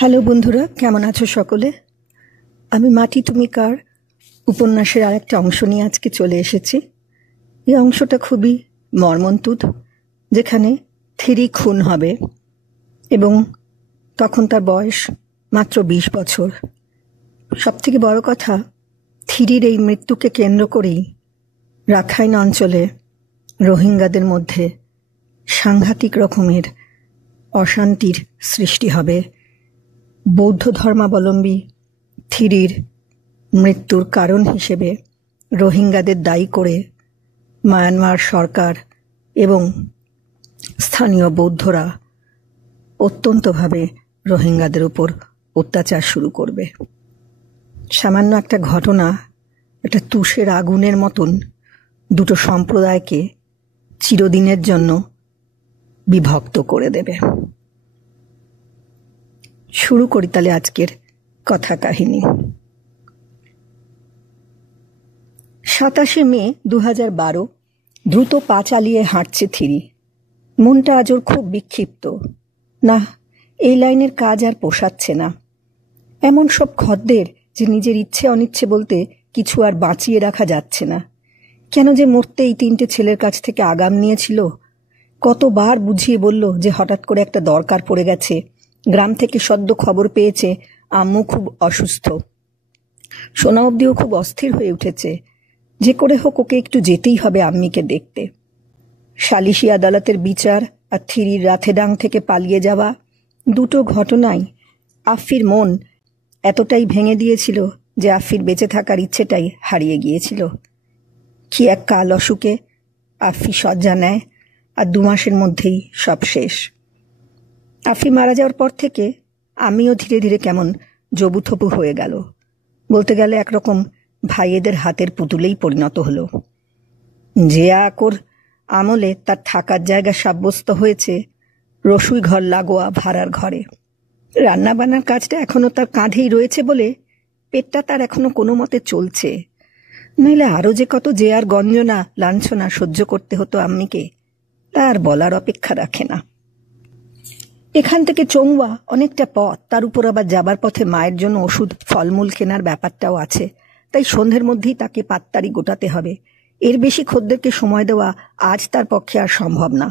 Hello বন্ধুরা, কেমন আছো সকলে? আমি মাটি তুমি কার উপন্যাসের আরেকটা অংশ নিয়ে আজকে চলে এসেছি। এই অংশটা খুবই মর্মন্তুদ, যেখানে থিরি খুন হবে এবং তখন তার বয়স মাত্র 20 বছর। সবথেকে বড় কথা, থিরির এই মৃত্যুকে কেন্দ্র করেই রাখাইন অঞ্চলে রোহিঙ্গাদের মধ্যে সাংঘাতিক রকমের অশান্তির সৃষ্টি হবে। বৌদ্ধ ধর্মাবলম্বী থিরির মৃত্যুর কারণ হিসেবে রোহিঙ্গাদের দায়ী করে মায়ানমার সরকার এবং স্থানীয় বৌদ্ধরা অত্যন্তভাবে রোহিঙ্গাদের উপর অত্যাচার শুরু করবে। সামান্য একটা ঘটনা, একটা তুষের আগুনের মতন দুটো সম্প্রদায়কে চিরদিনের জন্য বিভক্ত করে দেবে। শুরু করি তাহলে আজকের কথা কাহিনী। 27 মে 2012 দ্রুত পা চালিয়ে হাঁটছে থিরি। মনটা আজ ওর খুব বিক্ষিপ্ত। না, এই লাইনের কাজ আর পোষাচ্ছে না। এমন সব খদ্দের যে নিজের ইচ্ছে অনিচ্ছে বলতে কিছু আর বাঁচিয়ে রাখা যাচ্ছে না। কেন যে মরতে এই 3টে ছেলের কাছ থেকে আগাম নিয়েছিল। কতবার বুঝিয়ে বলল যে হঠাৎ করে একটা দরকার পড়ে গেছে, গ্রাম থেকে সদ্য খবর পেয়েছে আম্মু খুব অসুস্থ। সোনা অবধিও খুব অস্থির হয়ে উঠেছে, যে করে হোক ওকে একটু যেতেই হবে আম্মিকে দেখতে। সালিশি আদালতের বিচার আর থিরির রাথেডাং থেকে পালিয়ে যাওয়া, দুটো ঘটনাই আফির মন এতটাই ভেঙে দিয়েছিল যে আফির বেঁচে থাকার ইচ্ছেটাই হারিয়ে গিয়েছিল। কি এক কাল অসুখে আফি শয্যা নেয়, আর 2 মাসের মধ্যেই সব শেষ। আফি মারা যাওয়ার পর থেকে আমিও ধীরে ধীরে কেমন জবুথবু হয়ে গেল। বলতে গেলে একরকম ভাইয়েদের হাতের পুতুলেই পরিণত হলো। যে আকর আমলে তার থাকার জায়গা সাব্যস্ত হয়েছে রসুই ঘর লাগোয়া ভাড়ার ঘরে। রান্না বান্নার কাজটা এখনো তার কাঁধেই রয়েছে বলে পেটটা তার এখনো কোনো মতে চলছে। নইলে আরও যে কত যে আর গঞ্জনা লাঞ্ছনা সহ্য করতে হতো আম্মিকে, তার বলার অপেক্ষা রাখে না। এখান থেকে চৌয়া অনেকটা পথ, তার উপর আবার যাবার পথে মায়ের জন্য ওষুধ ফলমূল কেনার ব্যাপারটাও আছে। তাই সন্ধ্যের মধ্যেই তাকে পাত্তারি গোটাতে হবে। এর বেশি খদ্দেরকে সময় দেওয়া আজ তার পক্ষে আর সম্ভব না।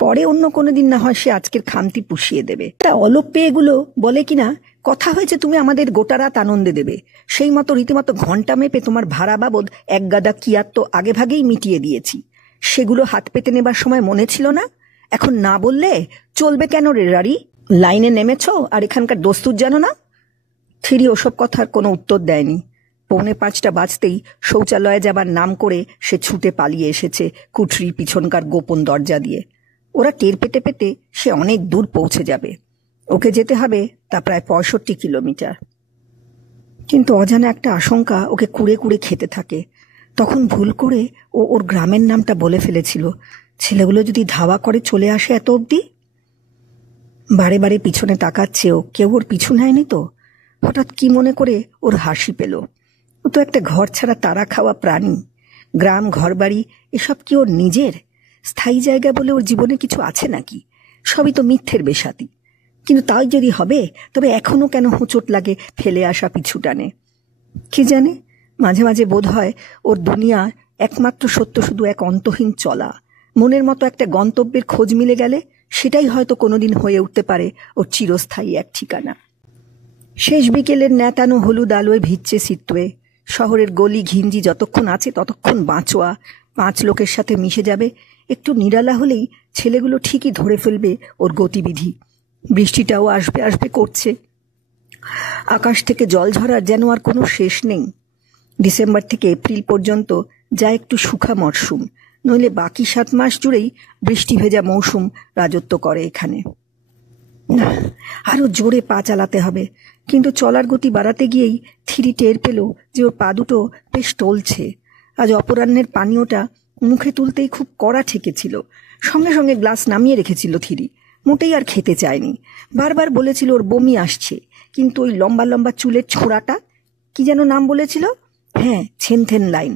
পরে অন্য কোনো দিন না হয় সে আজকের খামতি পুষিয়ে দেবে। তা অলোপ পেয়েগুলো বলে কিনা, কথা হয়েছে তুমি আমাদের গোটা রাত আনন্দে দেবে, সেই মতো রীতিমতো ঘন্টা মেপে তোমার ভাড়া বাবদ 1 গাদা কিয়ার তো আগে ভাগেই মিটিয়ে দিয়েছি। সেগুলো হাত পেতে নেবার সময় মনে ছিল না? এখন না বললে চলবে কেন রে রারি? লাইনে নেমেছ আর এখানকার দস্তুর জানো না? থিরি ওসব কথার কোনো উত্তর দেয়নি। 4:45 বাজতেই শৌচালয়ে যাবার নাম করে সে ছুটে পালিয়ে এসেছে কুঠরির পিছনকার গোপন দরজা দিয়ে। ওরা টের পেতে পেতে সে অনেক দূর পৌঁছে যাবে। ওকে যেতে হবে তা প্রায় 65 কিলোমিটার। কিন্তু অজানা একটা আশঙ্কা ওকে কুড়ে কুড়ে খেতে থাকে। তখন ভুল করে ও ওর গ্রামের নামটা বলে ফেলেছিল। ছেলেগুলো যদি ধাওয়া করে চলে আসে এত অবধি। বারে বারে পিছনে তাকাচ্ছেও, কেউ ওর পিছু নেয়নি তো। হঠাৎ কি মনে করে ওর হাসি পেল। ও তো একটা ঘর ছাড়া তারা খাওয়া প্রাণী। গ্রাম ঘরবাড়ি এসব কি ওর নিজের? স্থায়ী জায়গা বলে ওর জীবনে কিছু আছে নাকি? সবই তো মিথ্যের বেশাতি। কিন্তু তাই যদি হবে, তবে এখনো কেন হোঁচট লাগে ফেলে আসা পিছু টানে? কি জানে, মাঝে মাঝে বোধ হয় ওর দুনিয়া একমাত্র সত্য শুধু এক অন্তহীন চলা। মনের মতো একটা গন্তব্যের খোঁজ মিলে গেলে সেটাই হয়তো কোনোদিন হয়ে উঠতে পারে ওর চিরস্থায়ী এক ঠিকানা। শেষ বিকেলের ন্যাতানো হলুদ আলোয় ভিজছে সিটওয়ে। শহরের গলি ঘিঞ্জি যতক্ষণ আছে ততক্ষণ বাঁচোয়া। 5 লোকের সাথে মিশে যাবে। একটু নিরালা হলেই ছেলেগুলো ঠিকই ধরে ফেলবে ওর গতিবিধি। বৃষ্টিটাও আসবে আসবে করছে। আকাশ থেকে জল ঝরার যেন আর কোনো শেষ নেই। ডিসেম্বর থেকে এপ্রিল পর্যন্ত যা একটু শুখা মরশুম, নইলে বাকি 7 মাস জুড়েই বৃষ্টি ভেজা মৌসুম রাজত্ব করে এখানে। না, আরো জোরে পা চালাতে হবে। কিন্তু চলার গতি বাড়াতে গিয়েই থিরি টের পেল যে ওর পা দুটো বেশ টলছে। আজ অপরাহ্নের পানীয়টা মুখে তুলতেই খুব কড়া ঠেকেছিল। সঙ্গে সঙ্গে গ্লাস নামিয়ে রেখেছিল থিরি। মোটেই আর খেতে চায়নি। বারবার বলেছিল ওর বমি আসছে, কিন্তু ওই লম্বা লম্বা চুলের ছোঁড়াটা, কি যেন নাম বলেছিল, হ্যাঁ, ছেনথেন লাইন,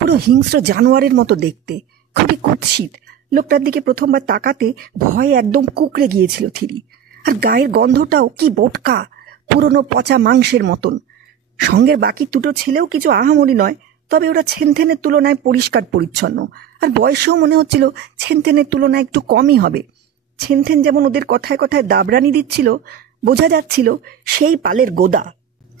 পুরো হিংস্র জানোয়ারের মতো দেখতে, খুবই কুৎসিত। লোকটার দিকে প্রথমবার তাকাতে ভয়ে একদম কুকড়ে গিয়েছিল থিরি। আর গায়ের গন্ধটাও কি বোটকা, পুরনো পচা মাংসের মতন। সঙ্গের বাকি দুটো ছেলেও কিছু আহামরি নয়, তবে ওরা ছেনথেনের তুলনায় পরিষ্কার পরিচ্ছন্ন, আর বয়সেও মনে হচ্ছিল ছেনথেনের তুলনায় একটু কমই হবে। ছেনথেন যেমন ওদের কথায় কথায় দাবরানি দিচ্ছিল, বোঝা যাচ্ছিল সেই পালের গোদা।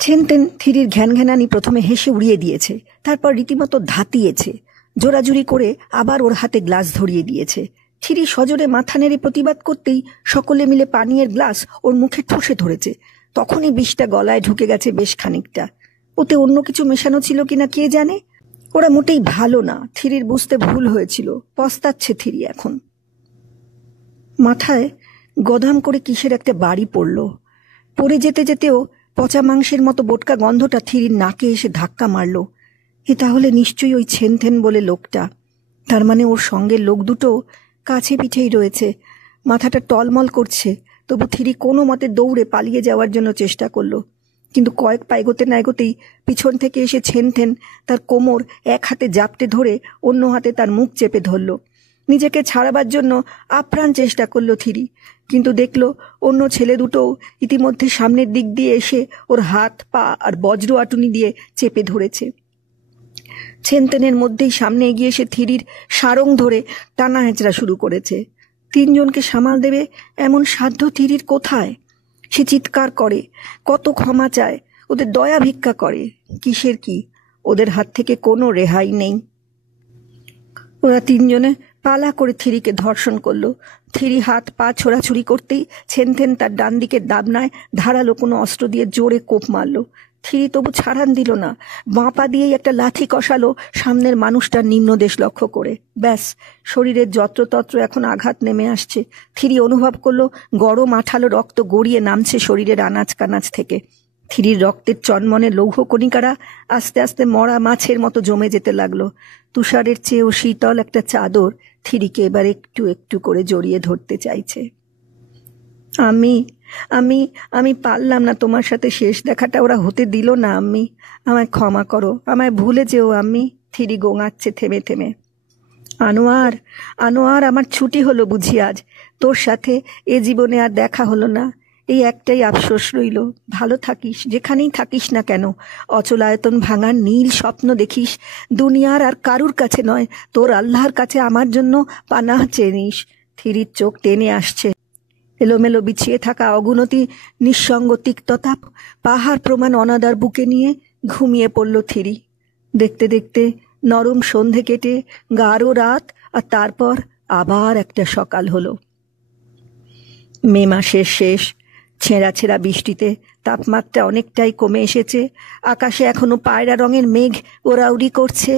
ছেনথেন থিরির ঘ্যানঘ্যানানি প্রথমে হেসে উড়িয়ে দিয়েছে, তারপর রীতিমতো ধাতিয়েছে, জোরাজুরি করে আবার ওর হাতে গ্লাস ধরিয়ে দিয়েছে। থিরি সজোরে মাথা নেড়ে প্রতিবাদ করতেই সকলে মিলে পানীয়ের গ্লাস ওর মুখে ঠুসে ধরেছে। তখনই বিষটা গলায় ঢুকে গেছে বেশ খানিকটা। ওতে অন্য কিছু মেশানো ছিল কিনা কে জানে। ওরা মোটেই ভালো না, থিরির বুঝতে ভুল হয়েছিল। পস্তাচ্ছে থিরি এখন। মাথায় গদাম করে কিসের একটা বাড়ি পড়ল। পড়ে যেতে যেতেও পচা মাংসের মতো বোটকা গন্ধটা থিরির নাকে এসে ধাক্কা মারল। এ তাহলে নিশ্চয়ই ওই ছেনথেন বলে লোকটা। তার মানে ওর সঙ্গের লোক দুটো কাছে পিঠেই রয়েছে। মাথাটা টলমল করছে, তবু থিরি কোনো মতে দৌড়ে পালিয়ে যাওয়ার জন্য চেষ্টা করলো। কিন্তু কয়েক পা এগোতে না এগোতেই পিছন থেকে এসে ছেনথেন তার কোমর এক হাতে জাপটে ধরে অন্য হাতে তার মুখ চেপে ধরল। নিজেকে ছাড়াবার জন্য আপ্রাণ চেষ্টা করলো থিরি, কিন্তু দেখলো অন্য ছেলে দুটোও ইতিমধ্যে সামনের দিক দিয়ে এসে ওর হাত পা আর বজ্র আটুনি দিয়ে চেপে ধরেছে। ছেনথেনের মধ্যেই সামনে এগিয়ে এসে থিরির সারং ধরে টানা হেঁচড়া শুরু করেছে। তিনজনকে সামাল দেবে এমন সাধ্য থিরির কোথায়? সে চিৎকার করে, কত ক্ষমা চায়, ওদের দয়া ভিক্ষা করে। কিসের কি? ওদের হাত থেকে কোনো রেহাই নেই। ওরা তিনজনে পালা করে থিরিকে ধর্ষণ করলো। থিরি হাত পা ছোড়াছুড়ি করতেই ছেনথেন তার ডান দিকের দাবনায় ধারালো কোনো অস্ত্র দিয়ে জোরে কোপ মারল। থিরি তবু ছাড়ান দিল না, বাঁ পা দিয়েই একটা লাথি কষালো সামনের মানুষটার নিম্নদেশ লক্ষ্য করে। ব্যাস, শরীরের যত্রতত্র এখন আঘাত নেমে আসছে। থিরি অনুভব করলো গরম আঠালো রক্ত গড়িয়ে নামছে শরীরের আনাজ কানাজ থেকে। থিরির রক্তের চনমনে লৌহ কণিকারা আস্তে আস্তে মরা মাছের মতো জমে যেতে লাগলো। তুষারের চেয়েও শীতল একটা চাদর থিরিকে এবার একটু একটু করে জড়িয়ে ধরতে চাইছে। আমি আমি আমি পারলাম না, তোমার সাথে শেষ দেখাটা ওরা হতে দিল না। আম্মি, আমায় ক্ষমা করো, আমায় ভুলে যেও আম্মি। থিরি গোঙাচ্ছে থেমে থেমে। আনোয়ার, আনোয়ার, আমার ছুটি হলো বুঝি আজ। তোর সাথে এ জীবনে আর দেখা হলো না, এই একটাই আফসোস রইল। ভালো থাকিস, যেখানেই থাকিস না কেন। অচলায়তন ভাঙার নীল স্বপ্ন দেখিস। দুনিয়ার আর কারুর কাছে নয়, তোর আল্লাহর কাছে আমার জন্য পানাহ চেয়ে নিস। থিরির চোখ টেনে আসছে। এলোমেলো বিছিয়ে থাকা অগুনতি নিঃসঙ্গ তিক্ততা পাহাড় প্রমাণ অনাদার বুকে নিয়ে ঘুমিয়ে পড়ল থিরি। দেখতে দেখতে নরম সন্ধে কেটে গাঢ় রাত, আর তারপর আবার একটা সকাল হলো। মে মাসের শেষ। ছেঁড়া ছেঁড়া বৃষ্টিতে তাপমাত্রা অনেকটাই কমে এসেছে। আকাশে এখনো পায়রা রঙের মেঘ ওড়াউড়ি করছে।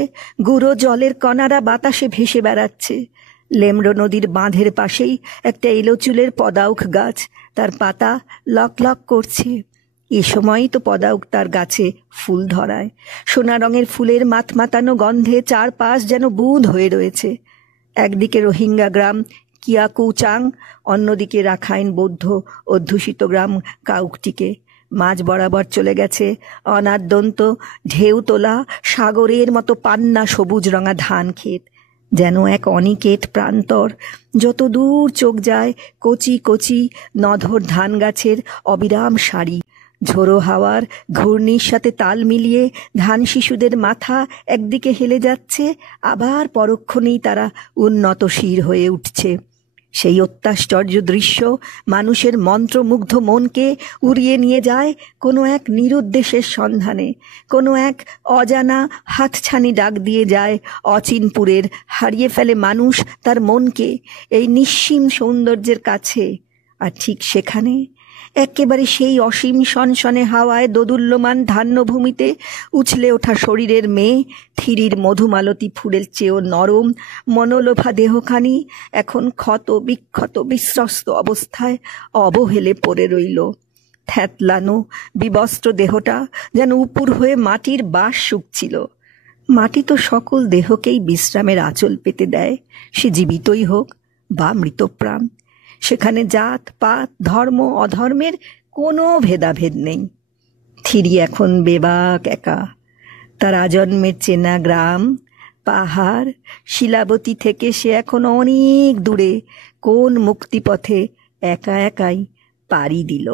গুঁড়ো জলের কণারা বাতাসে ভেসে বেড়াচ্ছে। লেমড়ো নদীর বাঁধের পাশেই একটা এলোচুলের পদাউখ গাছ, তার পাতা লক লক করছে। এ সময়ই তো পদাউখ তার গাছে ফুল ধরায়। সোনা রঙের ফুলের মাতমাতানো গন্ধে চারপাশ যেন বুঁদ হয়ে রয়েছে। একদিকে রোহিঙ্গা গ্রাম কিয়াকুচাং, অন্যদিকে রাখাইন বৌদ্ধ অধ্যুষিত গ্রাম কাউকটিকে। মাঝ বরাবর চলে গেছে অনাদ্যন্ত ঢেউ তোলা সাগরের মতো পান্না সবুজ রঙা ধান ক্ষেত, যেন এক অনিকেট প্রান্তর। যত দূর চোখ যায় কচি কচি নধর ধান গাছের অবিরাম সারি। ঝোড়ো হাওয়ার ঘূর্ণির সাথে তাল মিলিয়ে ধান শিশুদের মাথা একদিকে হেলে যাচ্ছে, আবার পরক্ষণেই তারা উন্নত শির হয়ে উঠছে। সেই অত্যাশ্চর্য দৃশ্য মানুষের মন্ত্রমুগ্ধ মনকে উড়িয়ে নিয়ে যায় কোনো এক নিরুদ্দেশের সন্ধানে। কোনো এক অজানা হাতছানি ডাক দিয়ে যায় অচিনপুরের, হারিয়ে ফেলে মানুষ তার মনকে এই নিঃসীম সৌন্দর্যের কাছে। আর ঠিক সেখানে একেবারে সেই অসীম সনসনে হাওয়ায় দোদুল্যমান ধান্যভূমিতে উছলে ওঠা শরীরের মেয়ে থিরির মধুমালতী ফুলের চেয়েও নরম মনোলোভা দেহখানি এখন ক্ষত বিক্ষত বিস্রস্ত অবস্থায় অবহেলে পড়ে রইল। থ্যাতলানো বিবস্ত্র দেহটা যেন উপুর হয়ে মাটির বাস শুকছিল। মাটি তো সকল দেহকেই বিশ্রামের আঁচল পেতে দেয়, সে জীবিতই হোক বা মৃতপ্রাণ। সেখানে জাত পাত ধর্ম অধর্মের কোনো ভেদাভেদ নেই। থিরি এখন বেবাক একা। তার আজন্মের চেনা গ্রাম, পাহাড়, শিলাবতী থেকে সে এখন অনেক দূরে কোন মুক্তিপথে একা একাই পাড়ি দিল।